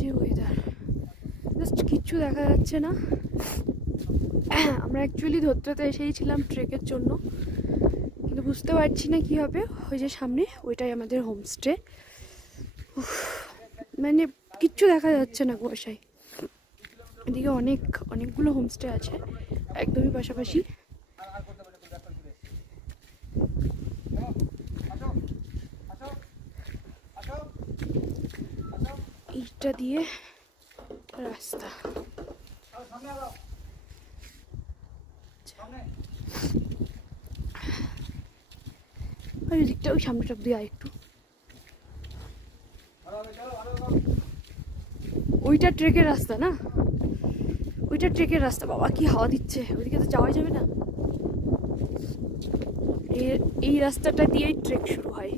বাজে weather, just কিচ্ছু দেখা যাচ্ছে না। আমরা অ্যাকচুয়ালি ধরতে এসেছিলাম ট্রেকের জন্য, কিন্তু বুঝতে পারছি না কি হবে। ওই যে সামনে ওইটাই আমাদের হোমস্টে। মানে কিচ্ছু দেখা যাচ্ছে না কুয়াশায়। এদিকে অনেকগুলো হোমস্টে আছে একদমই পাশাপাশি। এইটা দিয়ে রাস্তা, ওই দিকটা ওই সামনেটা দিয়ে একটু, ওইটা ট্রেকের রাস্তা না, ওইটা ট্রেকের রাস্তা। বাবা কি হাওয়া দিচ্ছে, ওইদিকে তো যাওয়াই যাবে না। এই রাস্তাটা দিয়েই ট্রেক শুরু হয়।